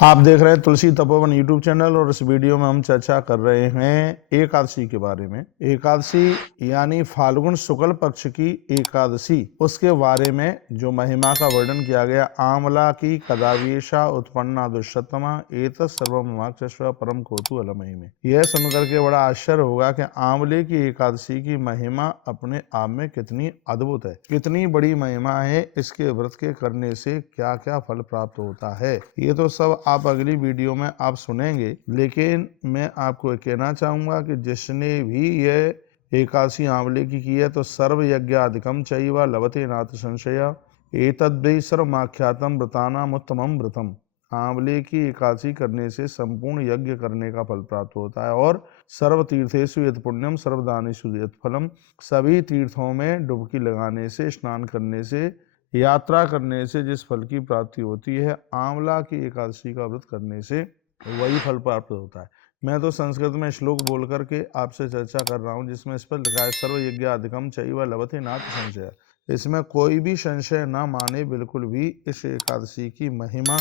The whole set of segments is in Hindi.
आप देख रहे हैं तुलसी तपोवन यूट्यूब चैनल और इस वीडियो में हम चर्चा कर रहे हैं एकादशी के बारे में। एकादशी यानी फाल्गुन शुक्ल पक्ष की एकादशी, उसके बारे में जो महिमा का वर्णन किया गया। आमला की कदावेशा उत्पन्ना दुष्टतमा एतत् सर्वमवाक्षस्व परम कौतूहल महिमे। यह सुनकर के बड़ा आश्चर्य होगा कि आंवले की एकादशी की महिमा अपने आप में कितनी अद्भुत है, कितनी बड़ी महिमा है। इसके व्रत के करने से क्या क्या फल प्राप्त होता है, ये तो सब आप अगली वीडियो में आप सुनेंगे। लेकिन मैं आपको कहना चाहूंगा कि जिसने भी यह एकादशी आंवले की है तो सर्व यज्ञाधिकम चैव लभते नाथ संशय एतद्वै सर्वमाख्यातम व्रतानाम उत्तमम व्रतम। आंवले की एकादशी करने से संपूर्ण यज्ञ करने का फल प्राप्त होता है और सर्व तीर्थेषु यत् पुण्यम सर्वदानेषु यत् फलम। सभी तीर्थों में डुबकी लगाने से, स्नान करने से, यात्रा करने से जिस फल की प्राप्ति होती है, आंवला की एकादशी का व्रत करने से वही फल प्राप्त होता है। मैं तो संस्कृत में श्लोक बोल करके आपसे चर्चा कर रहा हूँ जिसमें इस पर लिखा है सर्व यज्ञाधिकम चैव लभते नाथ संशय। इसमें कोई भी संशय ना माने, बिल्कुल भी। इस एकादशी की महिमा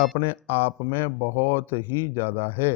अपने आप में बहुत ही ज्यादा है।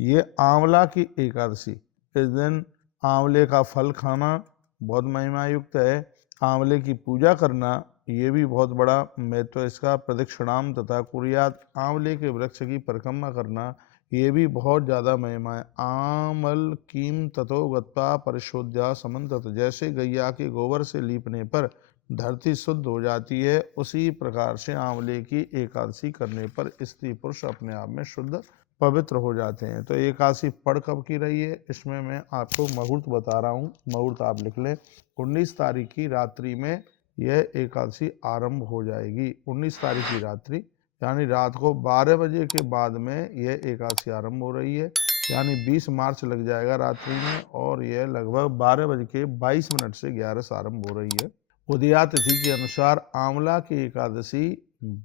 ये आंवला की एकादशी, इस दिन आंवले का फल खाना बहुत महिमा युक्त है। आंवले की पूजा करना ये भी बहुत बड़ा महत्व है इसका। प्रदक्षिणाम तथा कुर्यात, आंवले के वृक्ष की परिक्रमा करना ये भी बहुत ज्यादा महिमा है। आमल कीम ततो गत्वा परिशोध्या समन्तत, जैसे गैया के गोबर से लीपने पर धरती शुद्ध हो जाती है, उसी प्रकार से आंवले की एकादशी करने पर स्त्री पुरुष अपने आप में शुद्ध पवित्र हो जाते हैं। तो एकादशी पढ़ कब की रही है, इसमें मैं आपको मुहूर्त बता रहा हूँ। मुहूर्त आप लिख लें। 19 तारीख की रात्रि में यह एकादशी आरंभ हो जाएगी। 19 तारीख की रात्रि यानी रात को 12 बजे के बाद में यह एकादशी आरंभ हो रही है, यानी 20 मार्च लग जाएगा रात्रि में, और यह लगभग 12:22 से 11 आरंभ हो रही है। उदया तिथि के अनुसार आंवला की एकादशी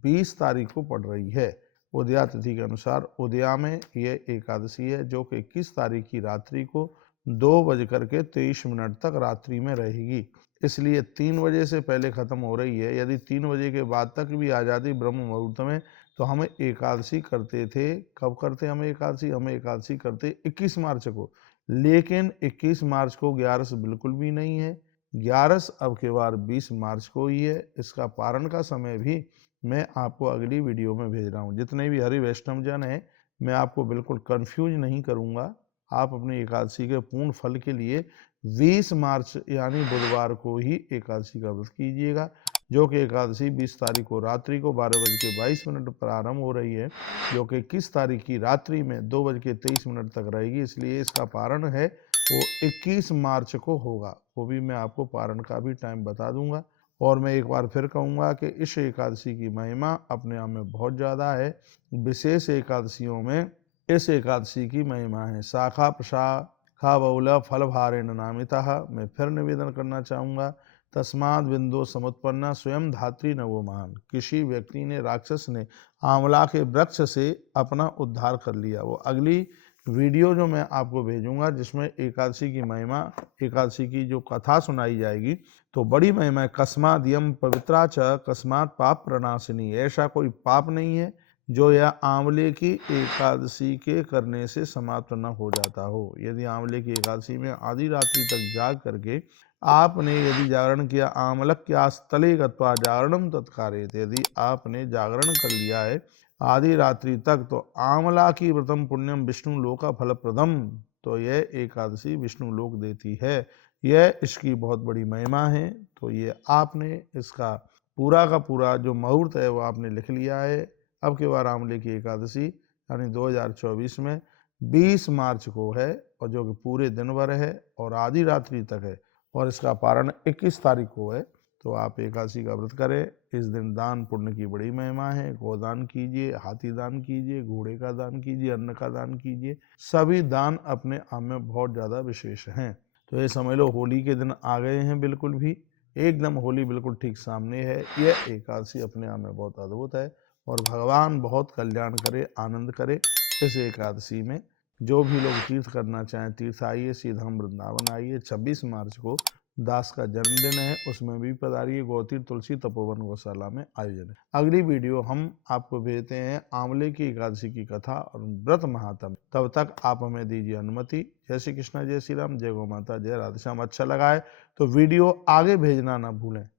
20 तारीख को पड़ रही है। उदया तिथि के अनुसार उदया में यह एकादशी है जो कि 21 तारीख की रात्रि को 2:23 तक रात्रि में रहेगी। इसलिए 3 बजे से पहले खत्म हो रही है। यदि 3 बजे के बाद तक भी आ जाती ब्रह्म मुहूर्त में तो हम एकादशी करते थे। कब करते हम एकादशी? हम एकादशी करते 21 मार्च को, लेकिन 21 मार्च को 11 बिल्कुल भी नहीं है। 11 अब के बार 20 मार्च को ही है। इसका पारण का समय भी मैं आपको अगली वीडियो में भेज रहा हूँ। जितने भी हरि वैष्णव जन हैं, मैं आपको बिल्कुल कंफ्यूज नहीं करूँगा। आप अपनी एकादशी के पूर्ण फल के लिए 20 मार्च यानी बुधवार को ही एकादशी का व्रत कीजिएगा, जो कि एकादशी 20 तारीख को रात्रि को 12:22 पर आरंभ हो रही है, जो कि 21 तारीख की रात्रि में 2:23 तक रहेगी। इसलिए इसका पारण है वो 21 मार्च को होगा। वो भी मैं आपको पारण का भी टाइम बता दूंगा। और मैं एक बार फिर कहूँगा कि इस एकादशी की महिमा अपने आप में बहुत ज़्यादा है। विशेष एकादशियों में इस एकादशी की महिमा है। शाखा प्रशाखा बहुला फल भारेण नामितः। मैं फिर निवेदन करना चाहूँगा, तस्माद बिंदु समुत्पन्ना स्वयं धात्री नवो महान। किसी व्यक्ति ने, राक्षस ने आंवला के वृक्ष से अपना उद्धार कर लिया। वो अगली वीडियो जो मैं आपको भेजूंगा जिसमें एकादशी की महिमा, एकादशी की जो कथा सुनाई जाएगी, तो बड़ी महिमा है। कस्माद यम पवित्रा च कस्मात पाप प्रणाशिनी। ऐसा कोई पाप नहीं है जो यह आंवले की एकादशी के करने से समाप्त न हो जाता हो। यदि आंवले की एकादशी में आधी रात्रि तक जाग करके आपने यदि जागरण किया, आमलक्या स्थले गत्वा जागरणम तत्कारेत, यदि आपने जागरण कर लिया है आधी रात्रि तक, तो आंवला की व्रतम पुण्यम विष्णु लोका फलप्रदम, तो यह एकादशी विष्णु लोक देती है। यह इसकी बहुत बड़ी महिमा है। तो ये आपने इसका पूरा का पूरा जो मुहूर्त है वो आपने लिख लिया है। अब के बार आंवले की एकादशी यानी 2024 में 20 मार्च को है, और जो कि पूरे दिन भर है और आधी रात्रि तक है, और इसका पारण 21 तारीख को है। तो आप एकादशी का व्रत करें। इस दिन दान पुण्य की बड़ी महिमा है। गोदान कीजिए, हाथी दान कीजिए, घोड़े का दान कीजिए, अन्न का दान कीजिए। सभी दान अपने आप में बहुत ज़्यादा विशेष हैं। तो ये समझ लो होली के दिन आ गए हैं, बिल्कुल भी एकदम होली बिल्कुल ठीक सामने है। यह एकादशी अपने आप में बहुत अद्भुत है और भगवान बहुत कल्याण करे, आनंद करे इस एकादशी में। जो भी लोग तीर्थ करना चाहें तीर्थ आइए, सीधा वृंदावन आइए। 26 मार्च को दास का जन्मदिन है, उसमें भी पधारिए। गौतीर तुलसी तपोवन गौशाला में आयोजन है। अगली वीडियो हम आपको भेजते हैं आंवले की एकादशी की कथा और व्रत महात्म। तब तक आप हमें दीजिए अनुमति। जय श्री कृष्ण, जय श्री राम, जय गौ माता, जय राधे श्याम। अच्छा लगा है तो वीडियो आगे भेजना ना भूलें।